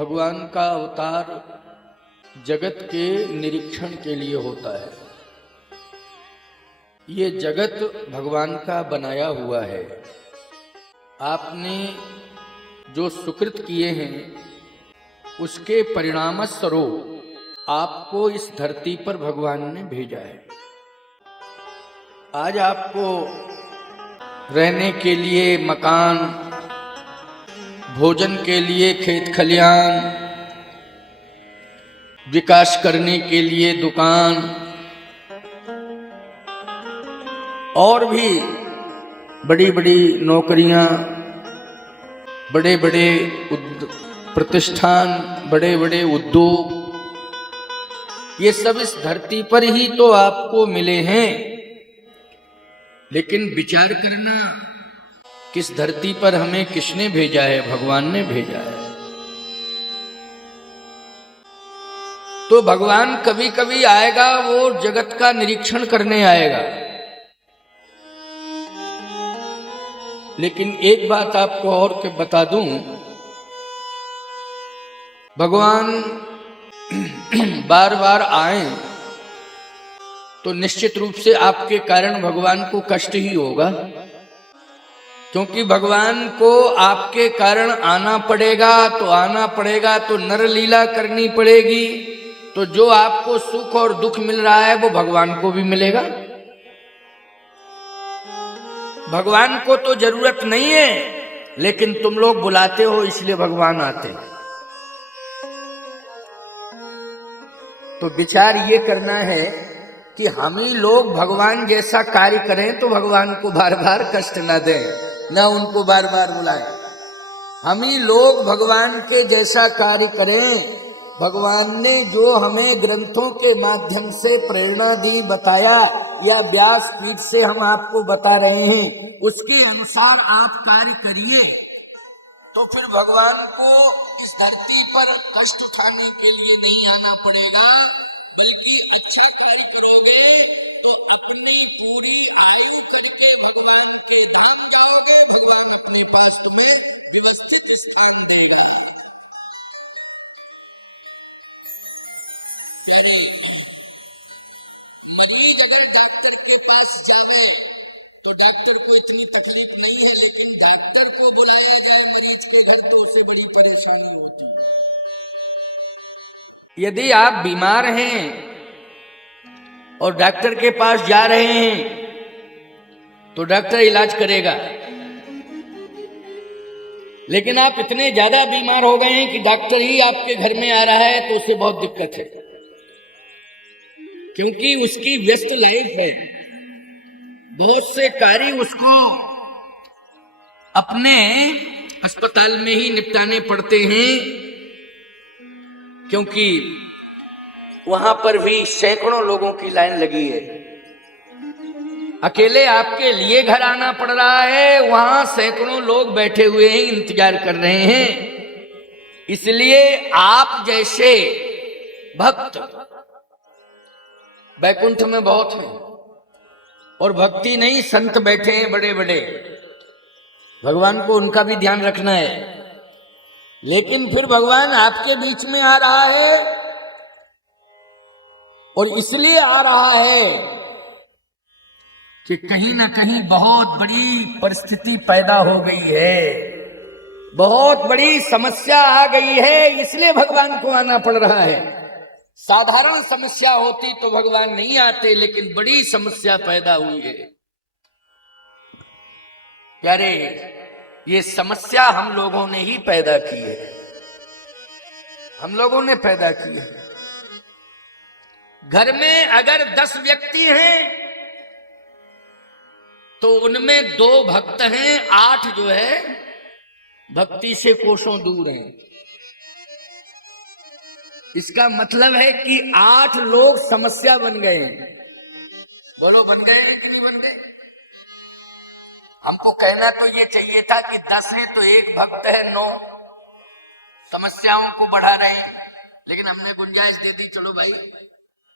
भगवान का अवतार जगत के निरीक्षण के लिए होता है। ये जगत भगवान का बनाया हुआ है। आपने जो सुकृत किए हैं उसके परिणाम स्वरूप आपको इस धरती पर भगवान ने भेजा है। आज आपको रहने के लिए मकान, भोजन के लिए खेत खलियान, विकास करने के लिए दुकान और भी बड़ी बड़ी नौकरियां, बड़े बड़े प्रतिष्ठान, बड़े बड़े उद्योग, ये सब इस धरती पर ही तो आपको मिले हैं। लेकिन विचार करना, किस धरती पर हमें किसने भेजा है? भगवान ने भेजा है। तो भगवान कभी कभी आएगा, वो जगत का निरीक्षण करने आएगा। लेकिन एक बात आपको और के बता दूं, भगवान बार बार आए तो निश्चित रूप से आपके कारण भगवान को कष्ट ही होगा, क्योंकि भगवान को आपके कारण आना पड़ेगा। तो आना पड़ेगा तो नर लीला करनी पड़ेगी। तो जो आपको सुख और दुख मिल रहा है वो भगवान को भी मिलेगा। भगवान को तो जरूरत नहीं है, लेकिन तुम लोग बुलाते हो इसलिए भगवान आते। तो विचार ये करना है कि हम ही लोग भगवान जैसा कार्य करें तो भगवान को बार बार कष्ट न दें, न उनको बार बार बुलाएं। हम ही लोग भगवान के जैसा कार्य करें। भगवान ने जो हमें ग्रंथों के माध्यम से प्रेरणा दी, बताया, या व्यास पीठ से हम आपको बता रहे हैं, उसके अनुसार आप कार्य करिए। तो फिर भगवान को इस धरती पर कष्ट उठाने के लिए नहीं आना पड़ेगा, बल्कि अच्छा कार्य करोगे तो अपनी पूरी आयु करके भगवान के धाम जाओगे। भगवान अपने पास तुम्हें व्यवस्थित स्थान देगा। मरीज अगर डॉक्टर के पास जावे तो डॉक्टर को इतनी तकलीफ नहीं है, लेकिन डॉक्टर को बुलाया जाए मरीज के घर तो उससे बड़ी परेशानी होती है। यदि आप बीमार हैं और डॉक्टर के पास जा रहे हैं तो डॉक्टर इलाज करेगा, लेकिन आप इतने ज्यादा बीमार हो गए हैं कि डॉक्टर ही आपके घर में आ रहा है तो उससे बहुत दिक्कत है, क्योंकि उसकी व्यस्त लाइफ है। बहुत से कार्य उसको अपने अस्पताल में ही निपटाने पड़ते हैं, क्योंकि वहां पर भी सैकड़ों लोगों की लाइन लगी है। अकेले आपके लिए घर आना पड़ रहा है, वहां सैकड़ों लोग बैठे हुए हैं, इंतजार कर रहे हैं। इसलिए आप जैसे भक्त बैकुंठ में बहुत हैं, और भक्ति नहीं, संत बैठे हैं बड़े बड़े। भगवान को उनका भी ध्यान रखना है। लेकिन फिर भगवान आपके बीच में आ रहा है, और इसलिए आ रहा है कि कहीं ना कहीं बहुत बड़ी परिस्थिति पैदा हो गई है, बहुत बड़ी समस्या आ गई है, इसलिए भगवान को आना पड़ रहा है। साधारण समस्या होती तो भगवान नहीं आते, लेकिन बड़ी समस्या पैदा हुई है। प्यारे, ये समस्या हम लोगों ने ही पैदा की है, हम लोगों ने पैदा की है। घर में अगर 10 व्यक्ति हैं तो उनमें 2 भक्त हैं, 8 जो है भक्ति से कोसों दूर हैं। इसका मतलब है कि 8 लोग समस्या बन गए। बोलो, बन गए कि नहीं बन गए? हमको कहना तो ये चाहिए था कि 10 है तो 1 भक्त है, 9 समस्याओं को बढ़ा रहे हैं, लेकिन हमने गुंजाइश दे दी, चलो भाई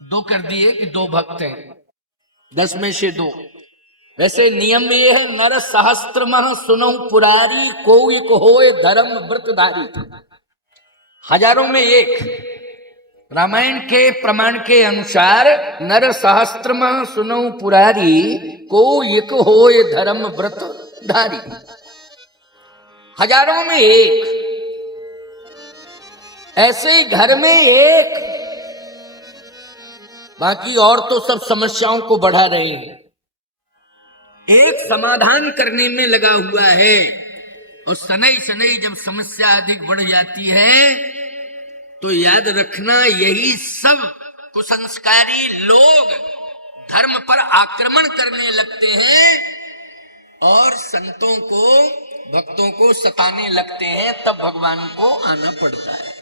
2 कर दिए कि 2 भक्त हैं, 10 में से 2। वैसे नियम ये है, नर सहस्त्रमः सुनौ पुरारी, को एक होए धर्म व्रतधारी। हजारों में एक। रामायण के प्रमाण के अनुसार नर सहस्त्रम सुनौ पुरारी, को एक होय धर्म व्रत धारी। हजारों में एक, ऐसे ही घर में एक, बाकी और तो सब समस्याओं को बढ़ा रहे हैं। एक समाधान करने में लगा हुआ है, और सनई सनई जब समस्या अधिक बढ़ जाती है तो याद रखना, यही सब कुसंस्कारी लोग धर्म पर आक्रमण करने लगते हैं और संतों को, भक्तों को सताने लगते हैं, तब भगवान को आना पड़ता है।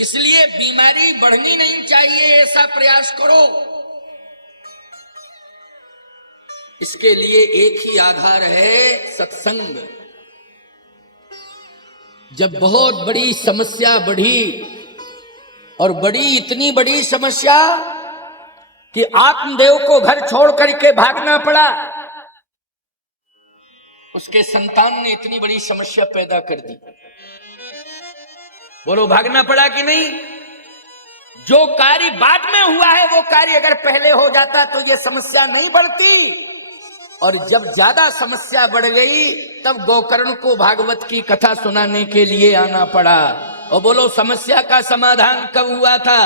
इसलिए बीमारी बढ़नी नहीं चाहिए, ऐसा प्रयास करो। इसके लिए एक ही आधार है, सत्संग। जब बहुत बड़ी समस्या बढ़ी, और बड़ी इतनी बड़ी समस्या कि आत्मदेव को घर छोड़ करके भागना पड़ा, उसके संतान ने इतनी बड़ी समस्या पैदा कर दी। बोलो, भागना पड़ा कि नहीं? जो कार्य बाद में हुआ है वो कार्य अगर पहले हो जाता तो ये समस्या नहीं बढ़ती। और जब ज्यादा समस्या बढ़ गई तब गोकर्ण को भागवत की कथा सुनाने के लिए आना पड़ा। और बोलो, समस्या का समाधान कब हुआ था?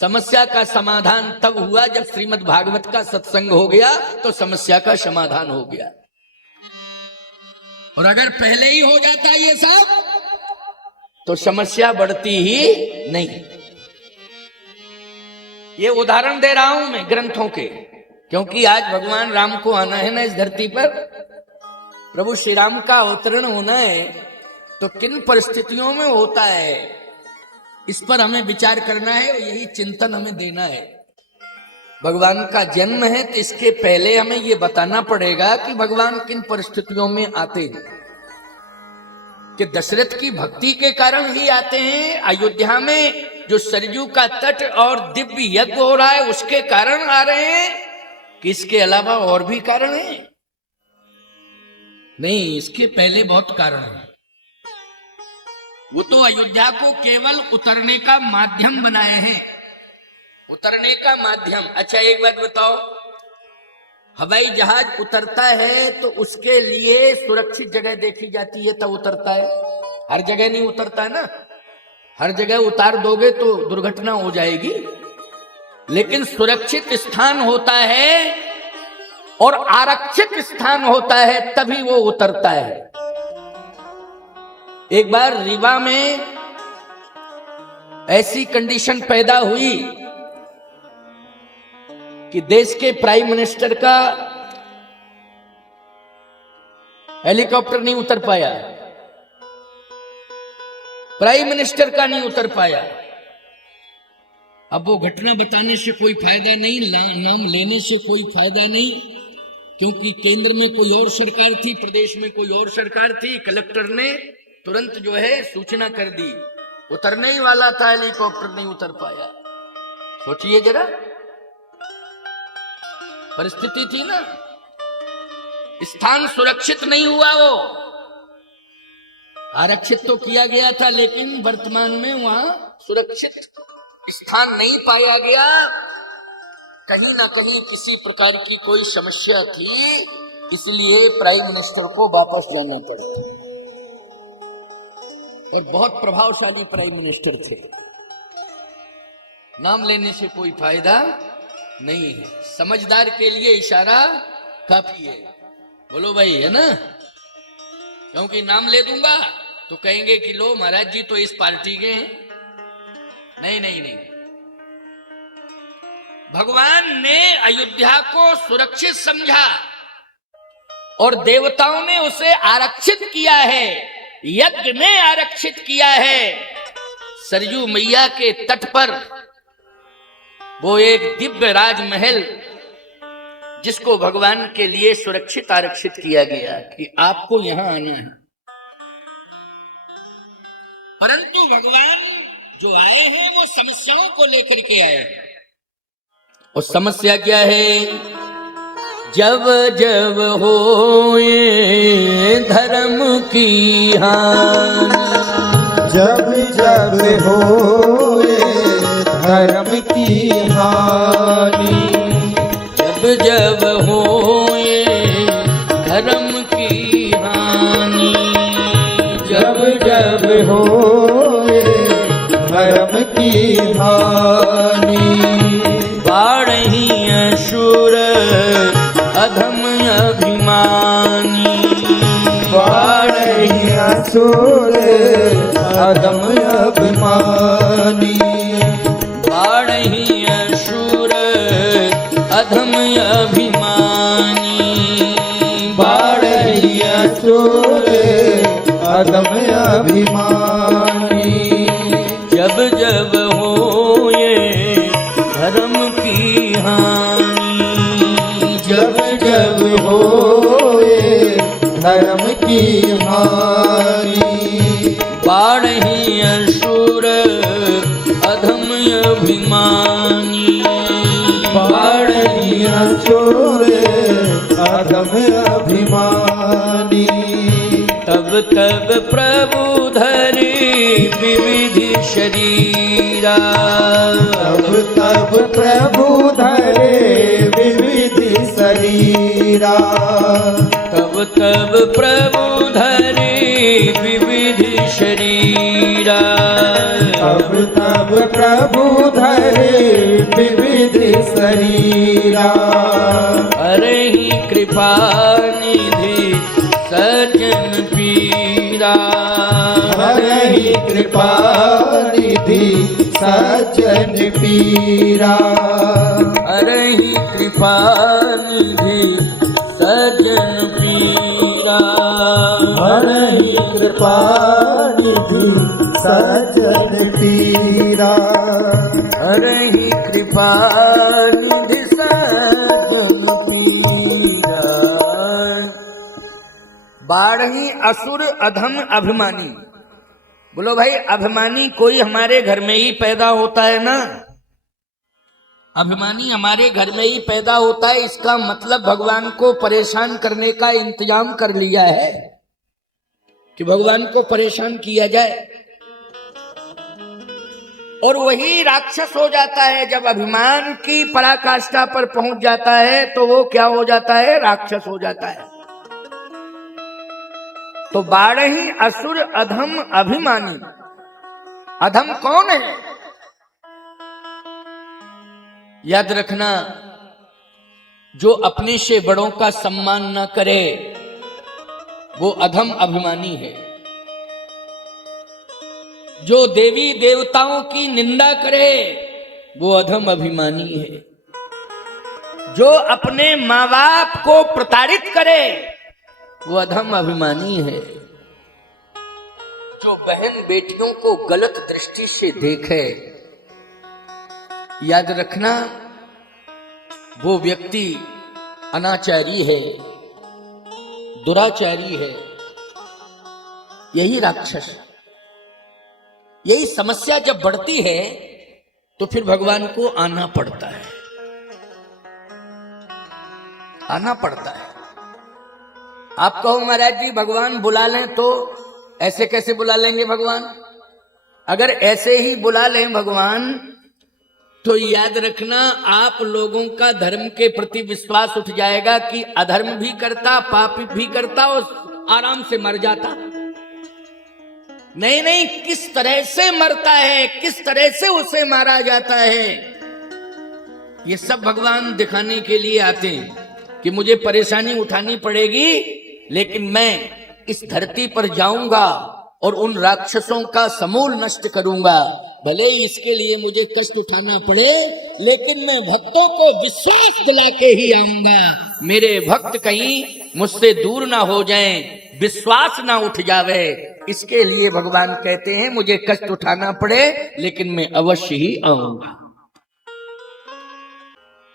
समस्या का समाधान तब हुआ जब श्रीमद् भागवत का सत्संग हो गया तो समस्या का समाधान हो गया। और अगर पहले ही हो जाता ये सब तो समस्या बढ़ती ही नहीं। ये उदाहरण दे रहा हूं मैं ग्रंथों के, क्योंकि आज भगवान राम को आना है ना इस धरती पर, प्रभु श्री राम का अवतरण होना है, तो किन परिस्थितियों में होता है इस पर हमें विचार करना है, और यही चिंतन हमें देना है। भगवान का जन्म है तो इसके पहले हमें ये बताना पड़ेगा कि भगवान किन परिस्थितियों में आते हैं। कि दशरथ की भक्ति के कारण ही आते हैं, अयोध्या में जो सरयू का तट और दिव्य यज्ञ हो रहा है उसके कारण आ रहे हैं, कि इसके अलावा और भी कारण है? नहीं, इसके पहले बहुत कारण है। वो तो अयोध्या को केवल उतरने का माध्यम बनाए हैं, उतरने का माध्यम। अच्छा, एक बात बताओ, हवाई जहाज उतरता है तो उसके लिए सुरक्षित जगह देखी जाती है तब उतरता है। हर जगह नहीं उतरता है ना, हर जगह उतार दोगे तो दुर्घटना हो जाएगी। लेकिन सुरक्षित स्थान होता है और आरक्षित स्थान होता है, तभी वो उतरता है। एक बार रीवा में ऐसी कंडीशन पैदा हुई कि देश के प्राइम मिनिस्टर का हेलीकॉप्टर नहीं उतर पाया, प्राइम मिनिस्टर का नहीं उतर पाया। अब वो घटना बताने से कोई फायदा नहीं, नाम लेने से कोई फायदा नहीं, क्योंकि केंद्र में कोई और सरकार थी, प्रदेश में कोई और सरकार थी। कलेक्टर ने तुरंत जो है सूचना कर दी, उतरने ही वाला था हेलीकॉप्टर, नहीं उतर पाया। सोचिए जरा, परिस्थिति थी ना, स्थान सुरक्षित नहीं हुआ। वो आरक्षित तो किया गया था, लेकिन वर्तमान में वहां सुरक्षित स्थान नहीं पाया गया। कहीं ना कहीं किसी प्रकार की कोई समस्या थी, इसलिए प्राइम मिनिस्टर को वापस जाना पड़ा। और बहुत प्रभावशाली प्राइम मिनिस्टर थे, नाम लेने से कोई फायदा नहीं है। समझदार के लिए इशारा काफी है। बोलो भाई, है ना? क्योंकि नाम ले दूंगा तो कहेंगे कि लो महाराज जी तो इस पार्टी के हैं। नहीं नहीं नहीं, भगवान ने अयोध्या को सुरक्षित समझा और देवताओं ने उसे आरक्षित किया है, यज्ञ ने आरक्षित किया है। सरयू मैया के तट पर वो एक दिव्य राजमहल, जिसको भगवान के लिए सुरक्षित आरक्षित किया गया कि आपको यहां आना है। परंतु भगवान जो आए हैं वो समस्याओं को लेकर के आए हैं। और समस्या क्या है? जब जब होए धर्म की हानि, जब जब होए धर्म की हानि, जब जब होए धर्म की हानि, जब जब होए धर्म की हानि, बाढ़ही असुर अधम अभिमानी, बाढ़ही असुर अधम अभिमानी, बाढ़ही असुर अधम अभिमानी, बाढ़ही असुर अधम अभिमानी, जब जब होए धर्म की हानि, जब जब होए धर्म की हानि, बाढ़ही असुर अधम अभिमानी, बाढ़ही असुर अधम अभिमानी, तब तब प्रभु धरि विविधि शरीरा, तब तब प्रभु धरे विविधि शरीरा, तब तब प्रभु धरि विविधि शरीरा, तब तब प्रभु धरे विविधि शरीरा, हरहि कृपा निधि सज्जन पीरा, हरहि कृपा निधि सज्जन पीरा, हरहि कृपा निधि सज्जन पीरा, हरहि कृपा निधि सज्जन पीरा, हरहि कृपा निधि सज्जन पीरा। बाढ़ही असुर अधम अभिमानी, बोलो भाई अभिमानी कोई हमारे घर में ही पैदा होता है ना, अभिमानी हमारे घर में ही पैदा होता है, इसका मतलब भगवान को परेशान करने का इंतजाम कर लिया है कि भगवान को परेशान किया जाए, और वही राक्षस हो जाता है। जब अभिमान की पराकाष्ठा पर पहुंच जाता है तो वो क्या हो जाता है, राक्षस हो जाता है। तो बाढ़ही असुर अधम अभिमानी, अधम कौन है? याद रखना, जो अपने से बड़ों का सम्मान न करे वो अधम अभिमानी है। जो देवी देवताओं की निंदा करे वो अधम अभिमानी है। जो अपने माँ बाप को प्रताड़ित करे वो अधम अभिमानी है। जो बहन बेटियों को गलत दृष्टि से देखे, याद रखना वो व्यक्ति अनाचारी है, दुराचारी है, यही राक्षस। यही समस्या जब बढ़ती है तो फिर भगवान को आना पड़ता है, आना पड़ता है। आप कहो महाराज जी भगवान बुला लें, तो ऐसे कैसे बुला लेंगे भगवान? अगर ऐसे ही बुला लें भगवान तो याद रखना आप लोगों का धर्म के प्रति विश्वास उठ जाएगा कि अधर्म भी करता, पाप भी करता और आराम से मर जाता। नहीं नहीं, किस तरह से मरता है, किस तरह से उसे मारा जाता है, ये सब भगवान दिखाने के लिए आते हैं कि मुझे परेशानी उठानी पड़ेगी, लेकिन मैं इस धरती पर जाऊंगा और उन राक्षसों का समूल नष्ट करूंगा। भले ही इसके लिए मुझे कष्ट उठाना पड़े, लेकिन मैं भक्तों को विश्वास दिला के ही आऊंगा। मेरे भक्त कहीं मुझसे दूर ना हो जाएं, विश्वास ना उठ जावे, इसके लिए भगवान कहते हैं मुझे कष्ट उठाना पड़े लेकिन मैं अवश्य ही आऊंगा।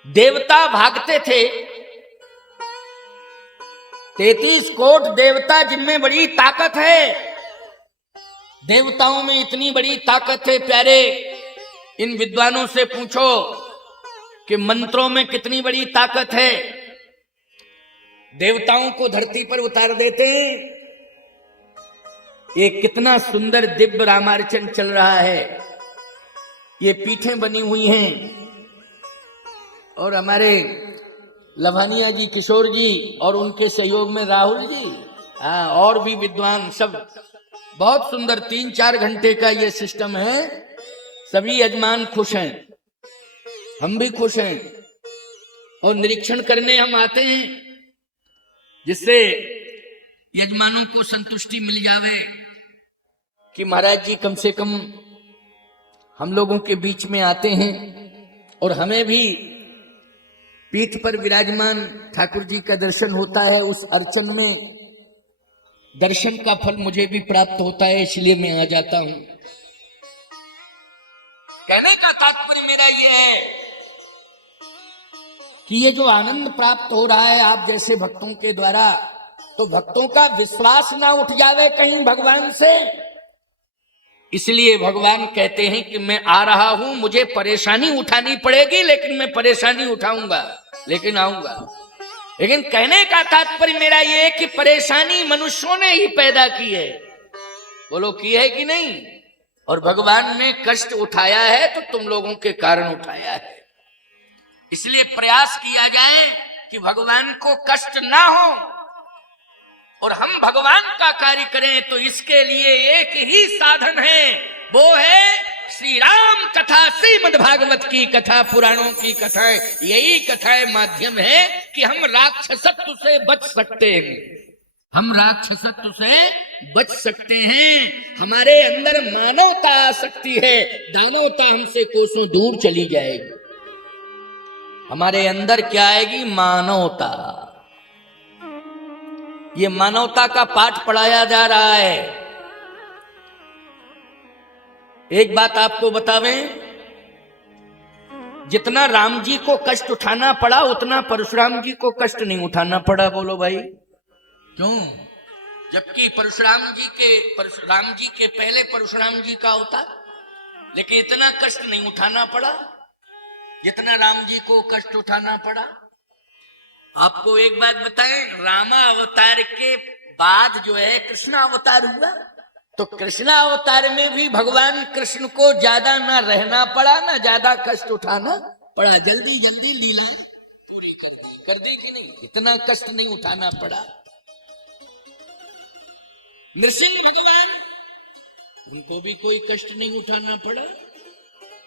देवता भागते थे, 33 कोट देवता जिनमें बड़ी ताकत है। देवताओं में इतनी बड़ी ताकत है प्यारे, इन विद्वानों से पूछो कि मंत्रों में कितनी बड़ी ताकत है। देवताओं को धरती पर उतार देते हैं। ये कितना सुंदर दिव्य रामार्चन चल रहा है। ये पीठें बनी हुई हैं और हमारे लभानिया जी, किशोर जी और उनके सहयोग में राहुल जी, हाँ, और भी विद्वान सब, बहुत सुंदर 3-4 घंटे का ये सिस्टम है। सभी यजमान खुश हैं, हम भी खुश हैं और निरीक्षण करने हम आते हैं जिससे यजमानों को संतुष्टि मिल जावे कि महाराज जी कम से कम हम लोगों के बीच में आते हैं और हमें भी पीठ पर विराजमान ठाकुर जी का दर्शन होता है। उस अर्चन में दर्शन का फल मुझे भी प्राप्त होता है, इसलिए मैं आ जाता हूं। कहने का तात्पर्य मेरा यह है कि ये जो आनंद प्राप्त हो रहा है आप जैसे भक्तों के द्वारा, तो भक्तों का विश्वास ना उठ जावे कहीं भगवान से। इसलिए भगवान कहते हैं कि मैं आ रहा हूं, मुझे परेशानी उठानी पड़ेगी लेकिन मैं परेशानी उठाऊंगा, लेकिन आऊंगा। लेकिन कहने का तात्पर्य मेरा यह है कि परेशानी मनुष्यों ने ही पैदा की है। बोलो की है कि नहीं? और भगवान ने कष्ट उठाया है तो तुम लोगों के कारण उठाया है। इसलिए प्रयास किया जाए कि भगवान को कष्ट ना हो और हम भगवान का कार्य करें। तो इसके लिए एक ही साधन है, वो है श्री राम कथा, श्रीमद् भागवत की कथा, पुराणों की कथाएं। यही कथाएं माध्यम है कि हम राक्षसत्व से बच सकते हैं, हम राक्षसत्व से बच सकते हैं। हमारे अंदर मानवता आ सकती है, दानवता हमसे कोसों दूर चली जाएगी। हमारे अंदर क्या आएगी? मानवता। ये मानवता का पाठ पढ़ाया जा रहा है। एक बात आपको बतावें, जितना राम जी को कष्ट उठाना पड़ा उतना परशुराम जी को कष्ट नहीं उठाना पड़ा। बोलो भाई क्यों? जबकि राम जी के पहले परशुराम जी का अवतार, लेकिन इतना कष्ट नहीं उठाना पड़ा जितना राम जी को कष्ट उठाना पड़ा। आपको एक बात बताएं, रामा अवतार के बाद जो है कृष्ण अवतार हुआ, तो कृष्ण अवतार में भी भगवान कृष्ण को ज्यादा ना रहना पड़ा, ना ज्यादा कष्ट उठाना पड़ा। जल्दी जल्दी लीला पूरी कर दी कि नहीं? इतना कष्ट नहीं उठाना पड़ा। नृसिंह भगवान, उनको भी कोई कष्ट नहीं उठाना पड़ा।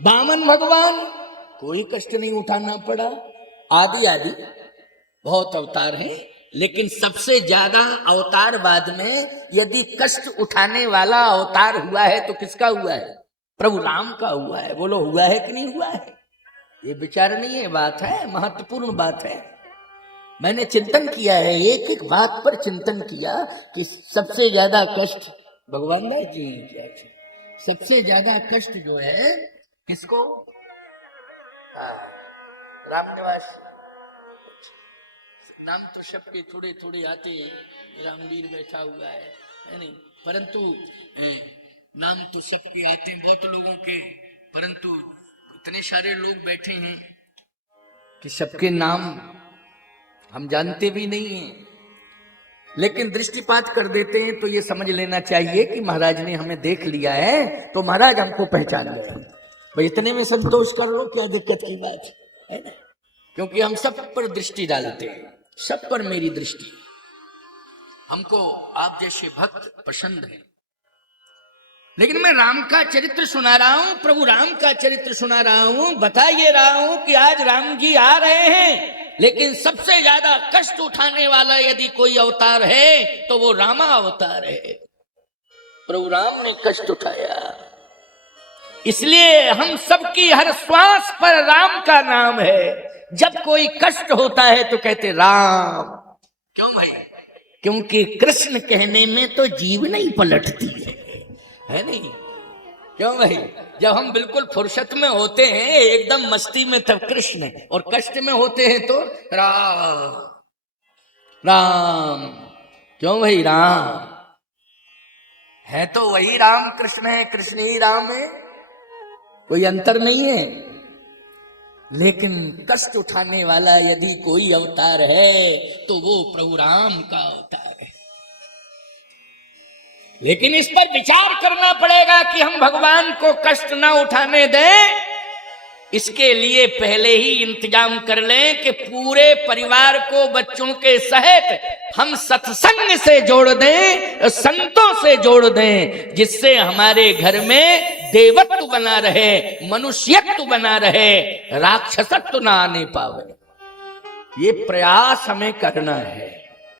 वामन भगवान, कोई कष्ट नहीं उठाना पड़ा। आदि आदि बहुत अवतार हैं, लेकिन सबसे ज्यादा अवतार बाद में यदि कष्ट उठाने वाला अवतार हुआ है तो किसका हुआ है? प्रभु राम का हुआ है। बोलो हुआ है कि नहीं हुआ है? ये विचार नहीं है, बात है, महत्वपूर्ण बात है। मैंने चिंतन किया है, एक एक बात पर चिंतन किया कि सबसे ज्यादा कष्ट भगवान दास जी, सबसे ज्यादा कष्ट जो है किसको? रामनिवास। नाम तो सबके थोड़े थोड़े आते हैं, रामवीर बैठा हुआ है नहीं, परंतु नाम तो सबके आते हैं, बहुत लोगों के, परंतु इतने सारे लोग बैठे हैं कि सबके नाम हम जानते भी नहीं हैं। लेकिन दृष्टिपात कर देते हैं तो ये समझ लेना चाहिए कि महाराज ने हमें देख लिया है तो महाराज हमको पहचान गए। भाई इतने में संतोष कर लो, क्या दिक्कत की बात है ना? क्योंकि हम सब पर दृष्टि डालते हैं, सब पर मेरी दृष्टि। हमको आप जैसे भक्त पसंद है। लेकिन मैं राम का चरित्र सुना रहा हूं, प्रभु राम का चरित्र सुना रहा हूं, बता ये रहा हूं कि आज राम जी आ रहे हैं, लेकिन सबसे ज्यादा कष्ट उठाने वाला यदि कोई अवतार है तो वो रामा अवतार है। प्रभु राम ने कष्ट उठाया, इसलिए हम सबकी हर श्वास पर राम का नाम है। जब कोई कष्ट होता है तो कहते राम। क्यों भाई? क्योंकि कृष्ण कहने में तो जीव नहीं पलटती है नहीं? क्यों भाई? जब हम बिल्कुल फुर्सत में होते हैं, एकदम मस्ती में, तब कृष्ण, और कष्ट में होते हैं तो राम राम। क्यों भाई? राम है तो वही राम कृष्ण है, कृष्ण ही राम है, कोई अंतर नहीं है। लेकिन कष्ट उठाने वाला यदि कोई अवतार है तो वो प्रभु राम का अवतार है। लेकिन इस पर विचार करना पड़ेगा कि हम भगवान को कष्ट ना उठाने दें। इसके लिए पहले ही इंतजाम कर लें कि पूरे परिवार को बच्चों के सहित हम सत्संग से जोड़ दें, संतों से जोड़ दें, जिससे हमारे घर में देवत्व बना रहे, मनुष्यत्व बना रहे, राक्षसत्व ना आने पावे। ये प्रयास हमें करना है।